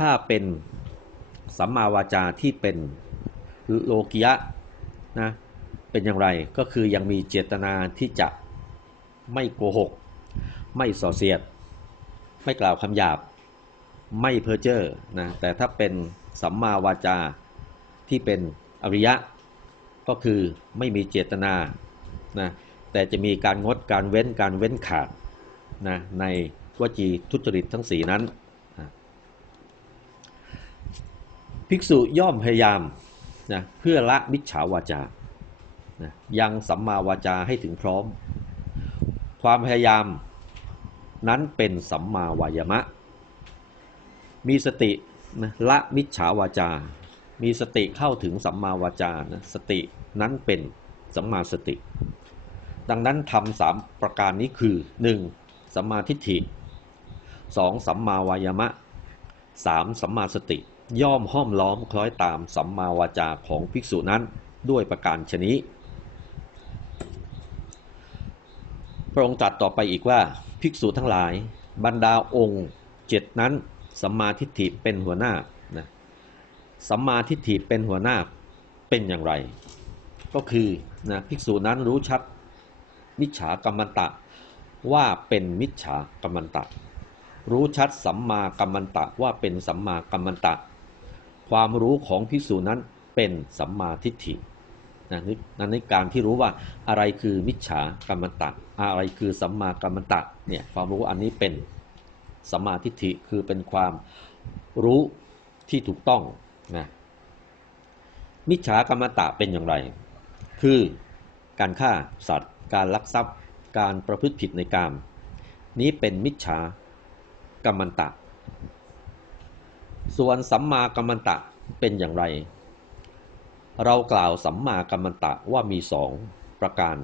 ถ้าเป็นสัมมาวาจาที่เป็นโลกิยะนะเป็นอย่างไรก็คือยังมีเจตนาที่จะไม่โกหก ไม่ส่อเสียด ไม่กล่าวคำหยาบ ไม่เพ้อเจ้อนะแต่ถ้าเป็นสัมมาวาจาที่เป็นอริยะ ก็คือไม่มีเจตนานะแต่จะมีการงดการเว้นการเว้นขาดนะในวจีทุจริตทั้งสี่นั้น ภิกษุย่อมพยายามนะเพื่อละมิจฉาวาจานะยังสัมมาวาจาให้ถึงพร้อม ความพยายามนั้นเป็นสัมมาวายมะ มีสตินะละมิจฉาวาจา มีสติเข้าถึงสัมมาวาจานะสตินั้นเป็นสัมมาสติ ดังนั้นทำสามประการนี้คือ 1. สัมมาทิฏฐิ 2. สัมมาวายมะ 3. สัมมาสติ ย่อมห้อมล้อมคล้อยตามสัมมาวาจาของภิกษุนั้นด้วยประการชนี้ พระองค์ตรัสต่อไปอีกว่าภิกษุทั้งหลาย บรรดาองค์เจ็ดนั้นสัมมาทิฏฐิเป็นหัวหน้านะสัมมาทิฏฐิเป็นหัวหน้าเป็นอย่างไร ก็คือนะภิกษุนั้นรู้ชัดมิจฉากรรมตะ ว่าเป็นมิจฉากรรมตะ รู้ชัดสัมมากัมมันตะว่าเป็นสัมมากัมมันตะ ความรู้ของภิกษุนั้นเป็นสัมมาทิฏฐินะนั่นในการที่รู้ว่าอะไรคือมิจฉากรรมตะอะไรคือสัมมากัมมันตะเนี่ยความรู้อันนี้เป็นสัมมาทิฏฐิคือเป็นความรู้ที่ถูกต้องนะมิจฉากรรมตะเป็นอย่างไร คือการฆ่าสัตว์ การลักทรัพย์ การประพฤติผิดในกามนี้เป็นมิจฉากรรมันตะ ส่วนสัมมากัมมันตะเป็นอย่างไร เรากล่าวสัมมากัมมันตะว่ามีสองประการ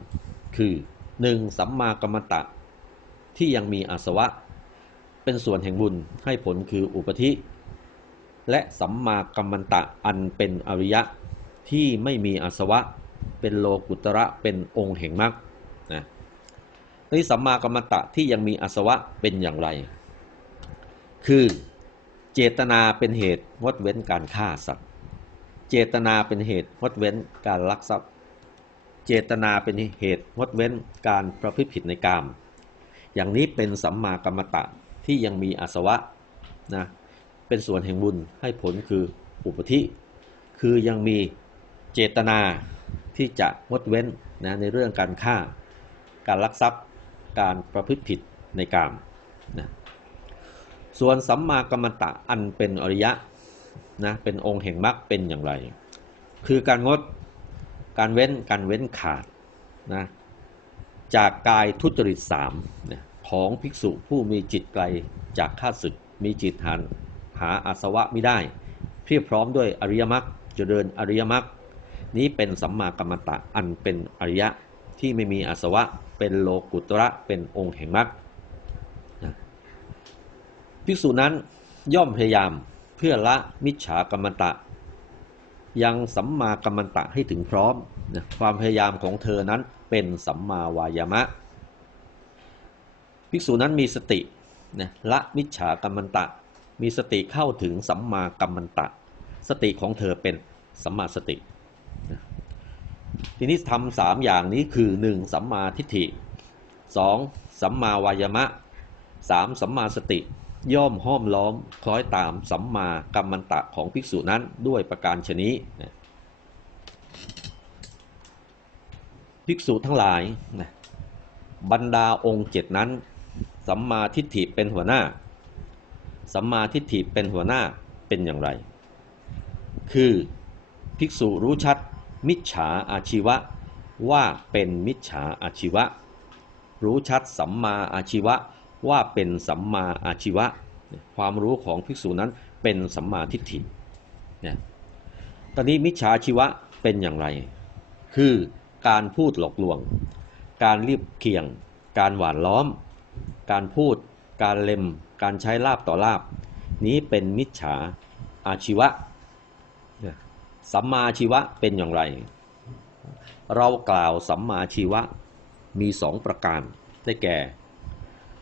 คือ 1. สัมมากัมมันตะ ที่ยังมีอาสวะ เป็นส่วนแห่งบุญให้ผลคืออุปธิ และสัมมากัมมันตะอันเป็นอริยะที่ไม่มีอาสวะ เป็นโลกุตระเป็นองค์แห่งมรรคนะนี่สัมมากัมมันตะที่ยังมีอาสวะเป็นอย่างไร คือ เจตนาเป็นเหตุงดเว้นการฆ่าสัตว์ เจตนาเป็นเหตุงดเว้นการลักทรัพย์ เจตนาเป็นเหตุงดเว้นการประพฤติผิดในกาม อย่างนี้เป็นสัมมากัมมตะที่ยังมีอาสวะนะ เป็นส่วนแห่งบุญให้ผลคืออุปธิ คือยังมีเจตนาที่จะงดเว้นนะในเรื่องการฆ่า การลักทรัพย์ การประพฤติผิดในกามนะ ส่วนสัมมากัมมันตะอันเป็นอริยะนะเป็นองค์แห่งมรรคเป็นอย่างไร คือการงดการเว้นการเว้นขาดนะจากกายทุจริตสามนะของภิกษุผู้มีจิตไกลจากข้าศึกมีจิตหันหาอาสวะไม่ได้ เพียบพร้อมด้วยอริยมรรคเจริญอริยมรรคนี้เป็นสัมมากัมมันตะอันเป็นอริยะที่ไม่มีอาสวะเป็นโลกุตระเป็นองค์แห่งมรรค ภิกษุนั้นย่อมพยายามเพื่อละมิจฉากรรมตะ ยังสัมมากัมมันตะให้ถึงพร้อมนะความพยายามของเธอนั้นเป็นสัมมาวายามะ ภิกษุนั้นมีสตินะละมิจฉากรรมันตะ มีสติเข้าถึงสัมมากัมมันตะ สติของเธอเป็นสัมมาสตินะทีนี้ทำสามอย่างนี้คือ 1. สัมมาทิฏฐิ 2. สัมมาวายามะ 3. สัมมาสติ ย่อมห้อมล้อมคล้อยตามสัมมากัมมันตะของภิกษุนั้นด้วยประการชนี้นะภิกษุทั้งหลายนะบรรดาองค์เจ็ดนั้น สัมมาทิฏฐิเป็นหัวหน้า สัมมาทิฏฐิเป็นหัวหน้าเป็นอย่างไร คือภิกษุรู้ชัดมิจฉาอาชีวะว่าเป็นมิจฉาอาชีวะ รู้ชัดสัมมาอาชีวะ ว่าเป็นสัมมาอาชีวะ ความรู้ของภิกษุนั้นเป็นสัมมาทิฏฐิเนี่ยตอนนี้มิจฉาชีวะเป็นอย่างไร คือการพูดหลอกลวง การรีบเคียง การหวานล้อม การพูด การเล็ม การใช้ลาบต่อลาบ นี้เป็นมิจฉาอาชีวะ สัมมาชีวะเป็นอย่างไร เรากล่าวสัมมาชีวะมีสองประการ ได้แก่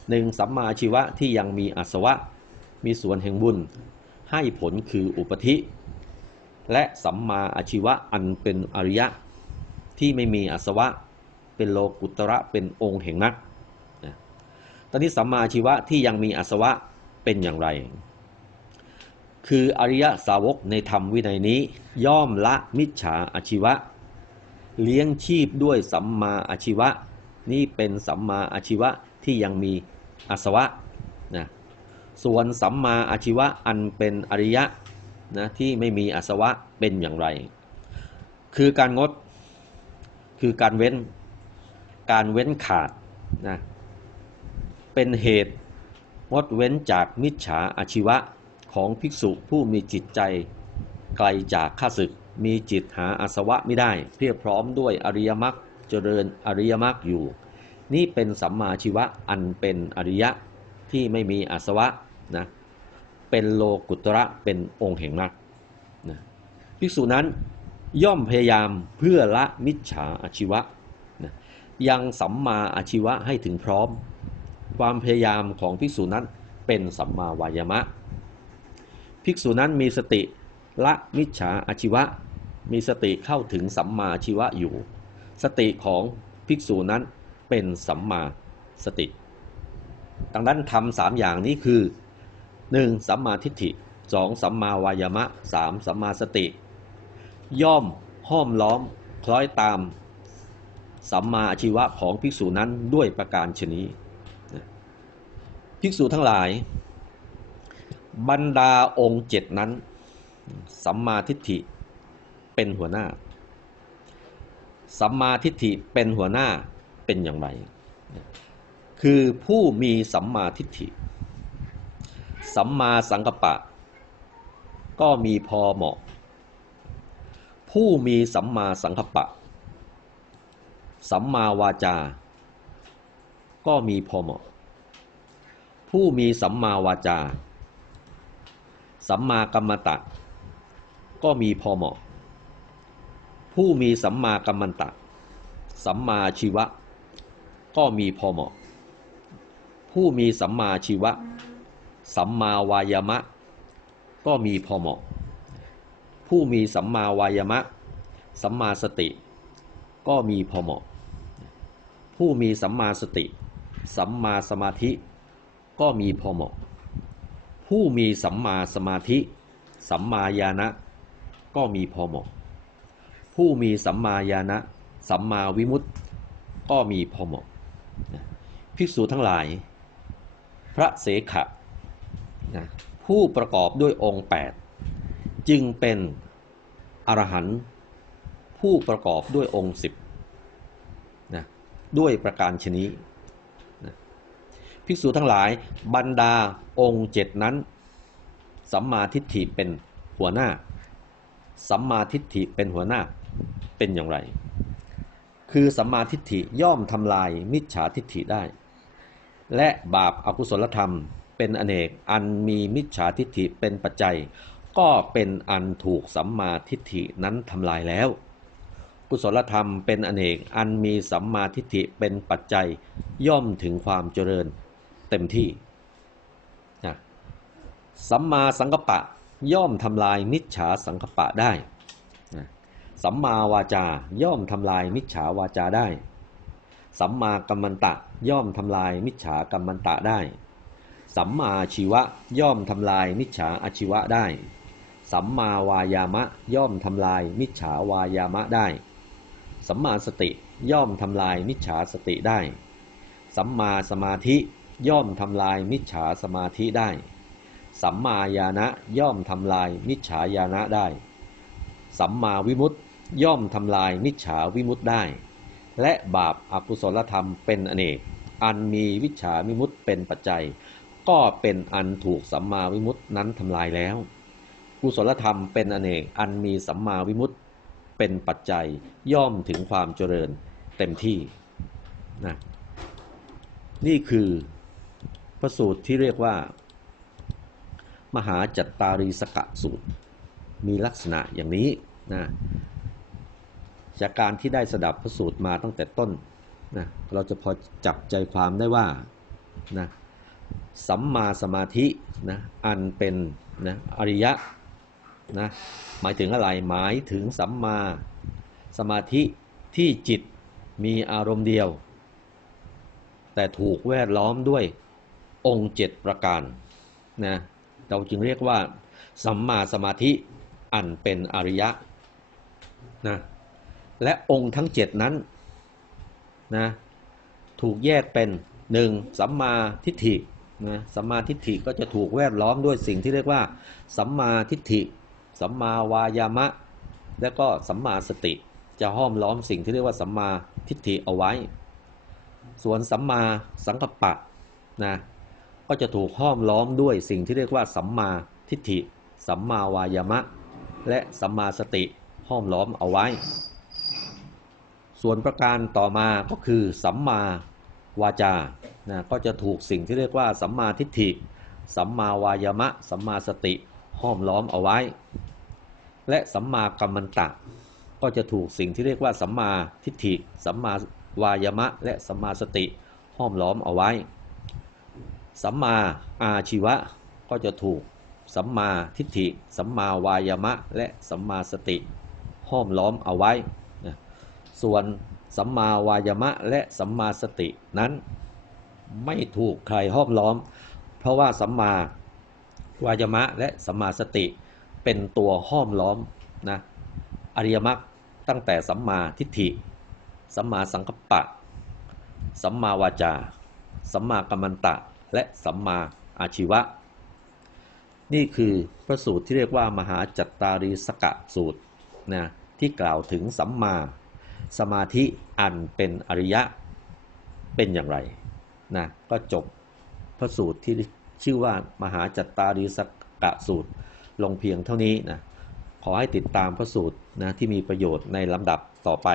หนึ่งสัมมาชีวะที่ยังมีอาสวะ มีส่วนแห่งบุญ ให้ผลคืออุปธิ และสัมมาอาชีวะอันเป็นอริยะ ที่ไม่มีอาสวะ เป็นโลกุตระเป็นองค์แห่งนักนะตอนนี้สัมมาอาชีวะที่ยังมีอาสวะเป็นอย่างไร คืออริยสาวกในธรรมวินัยนี้ ย่อมละมิจฉาอาชีวะ เลี้ยงชีพด้วยสัมมาอาชีวะ นี่เป็นสัมมาอาชีวะที่ยังมี อาสวะนะส่วนสัมมาอาชีวะอันเป็นอริยะนะที่ไม่มีอาสวะเป็นอย่างไร คือการงดคือการเว้นการเว้นขาดนะเป็นเหตุงดเว้นจากมิจฉาอาชีวะของภิกษุผู้มีจิตใจไกลจากข้าศึกมีจิตหาอาสวะไม่ได้ เพียบพร้อมด้วยอริยมรรคเจริญอริยมรรคอยู่ นี่เป็นสัมมาอาชีวะอันเป็นอริยะที่ไม่มีอาสวะนะเป็นโลกุตระเป็นองค์แห่งมรรคนะภิกษุนั้นย่อมพยายามเพื่อละมิจฉาอาชีวะนะยังสัมมาอาชีวะให้ถึงพร้อม ความพยายามของภิกษุนั้นเป็นสัมมาวายามะ ภิกษุนั้นมีสติละมิจฉาอาชีวะ มีสติเข้าถึงสัมมาอาชีวะอยู่ สติของภิกษุนั้น เป็นสัมมาสติ ดังนั้นทำสามอย่างนี้คือ 1. สัมมาทิฏฐิ 2. สัมมาวายามะ 3. สัมมาสติ ย่อมห้อมล้อมคล้อยตามสัมมาอาชีวะของภิกษุนั้นด้วยประการชนี้ภิกษุทั้งหลาย บรรดาองค์เจ็ดนั้น สัมมาทิฏฐิเป็นหัวหน้า สัมมาทิฏฐิเป็นหัวหน้า เป็นอย่างไร คือผู้มีสัมมาทิฏฐิ สัมมาสังกัปปะ ก็มีพอเหมาะ ผู้มีสัมมาสังกัปปะ สัมมาวาจา ก็มีพอเหมาะ ผู้มีสัมมาวาจา สัมมากัมมตะ ก็มีพอเหมาะ ผู้มีสัมมากัมมันตะ สัมมาชีวะ ก็มีพอเหมาะ ผู้มีสัมมาชีวะ สัมมาวายามะ ก็มีพอเหมาะ ผู้มีสัมมาวายามะ สัมมาสติ ก็มีพอเหมาะ ผู้มีสัมมาสติ สัมมาสมาธิ ก็มีพอเหมาะ ผู้มีสัมมาสมาธิ สัมมาญาณะ ก็มีพอเหมาะ ผู้มีสัมมาญาณะ สัมมาวิมุตติก็มีพอเหมาะ ภิกษุทั้งหลาย พระเสขะนะผู้ประกอบด้วยองค์ 8 จึงเป็นอรหันต์ผู้ประกอบด้วยองค์ 10นะด้วยประการชนี้นะภิกษุทั้งหลายบรรดาองค์เจ็ดนั้น สัมมาทิฏฐิเป็นหัวหน้า สัมมาทิฏฐิเป็นหัวหน้าเป็นอย่างไร คือสัมมาทิฏฐิย่อมทำลายมิจฉาทิฏฐิได้ และบาปอากุศลธรรม เป็นอเนกอันมีมิจฉาทิฏฐิเป็นปัจจัย ก็เป็นอันถูกสัมมาทิฏฐินั้นทำลายแล้ว กุศลธรรมเป็นอเนกอันมีสัมมาทิฏฐิเป็นปัจจัย ย่อมถึงความเจริญเต็มที่นะสัมมาสังกปะย่อมทำลายมิจฉาสังกปะได้ สัมมาวาจาย่อมทำลายมิจฉาวาจาได้ สัมมากัมมันตะย่อมทำลายมิจฉากัมมันตะได้ สัมมาชีวะย่อมทำลายมิจฉาอาชีวะได้ สัมมาวายามะย่อมทำลายมิจฉาวายามะได้ สัมมาสติย่อมทำลายมิจฉาสติได้ สัมมาสมาธิย่อมทำลายมิจฉาสมาธิได้ สัมมาญาณะย่อมทำลายมิจฉาญาณะได้ สัมมาวิมุตติย่อมทำลายมิจฉาวิมุตติได้ และบาปอากุศลธรรมเป็นอเนก อันมีวิชาวิมุตติเป็นปัจจัย ก็เป็นอันถูกสัมมาวิมุตตินั้นทำลายแล้ว กุศลธรรมเป็นอเนก อันมีสัมมาวิมุตติเป็นปัจจัยย่อมถึงความเจริญเต็มที่นะนี่คือพระสูตรที่เรียกว่า มหาจัตตารีสกะสูตร มีลักษณะอย่างนี้นะจากการที่ได้สดับพระสูตรมาตั้งแต่ต้นนะเราจะพอจับใจความได้ว่านะสัมมาสมาธินะอันเป็นนะอริยะนะหมายถึงอะไรหมายถึงสัมมาสมาธิที่จิตมีอารมณ์เดียว แต่ถูกแวดล้อมด้วยองค์เจ็ดประการนะเราจึงเรียกว่าสัมมาสมาธิ อันเป็นอริยะนะและองค์ทั้งเจ็ดนั้นนะถูกแยกเป็นหนึ่งสัมมาทิฏฐินะสัมมาทิฏฐิก็จะถูกแวดล้อมด้วยสิ่งที่เรียกว่า สัมมาทิฏฐิ สัมมาวายามะ และก็สัมมาสติจะห้อมล้อมสิ่งที่เรียกว่าสัมมาทิฏฐิเอาไว้ ส่วนสัมมาสังกัปปะนะก็จะถูกห้อมล้อมด้วยสิ่งที่เรียกว่าสัมมาทิฏฐิ สัมมาวายามะ และสัมมาสติห้อมล้อมเอาไว้ ส่วนประการต่อมาก็คือสัมมาวาจานะก็จะถูกสิ่งที่เรียกว่าสัมมาทิฏฐิ สัมมาวายามะ สัมมาสติห้อมล้อมเอาไว้ และสัมมากัมมันตะ ก็จะถูกสิ่งที่เรียกว่าสัมมาทิฏฐิ สัมมาวายามะ และสัมมาสติห้อมล้อมเอาไว้ สัมมาอาชีวะก็จะถูก สัมมาทิฏฐิ สัมมาวายามะ และสัมมาสติ ห้อมล้อมเอาไว้นะส่วนสัมมาวายามะและสัมมาสตินั้นไม่ถูกใครห้อมล้อม เพราะว่าสัมมาวายามะและสัมมาสติเป็นตัวห้อมล้อมนะอริยมรรคตั้งแต่สัมมาทิฏฐิ สัมมาสังกัปปะ สัมมาวาจา สัมมากัมมันตะ และสัมมาอาชีวะ นี่คือพระสูตรที่เรียกว่ามหาจัตตารีสกะสูตรนะที่กล่าวถึงสัมมาสมาธิอันเป็นอริยะเป็นอย่างไรนะก็จบพระสูตรที่ชื่อว่ามหาจัตตารีสกะสูตรลงเพียงเท่านี้นะขอให้ติดตามพระสูตรนะที่มีประโยชน์ในลำดับต่อไป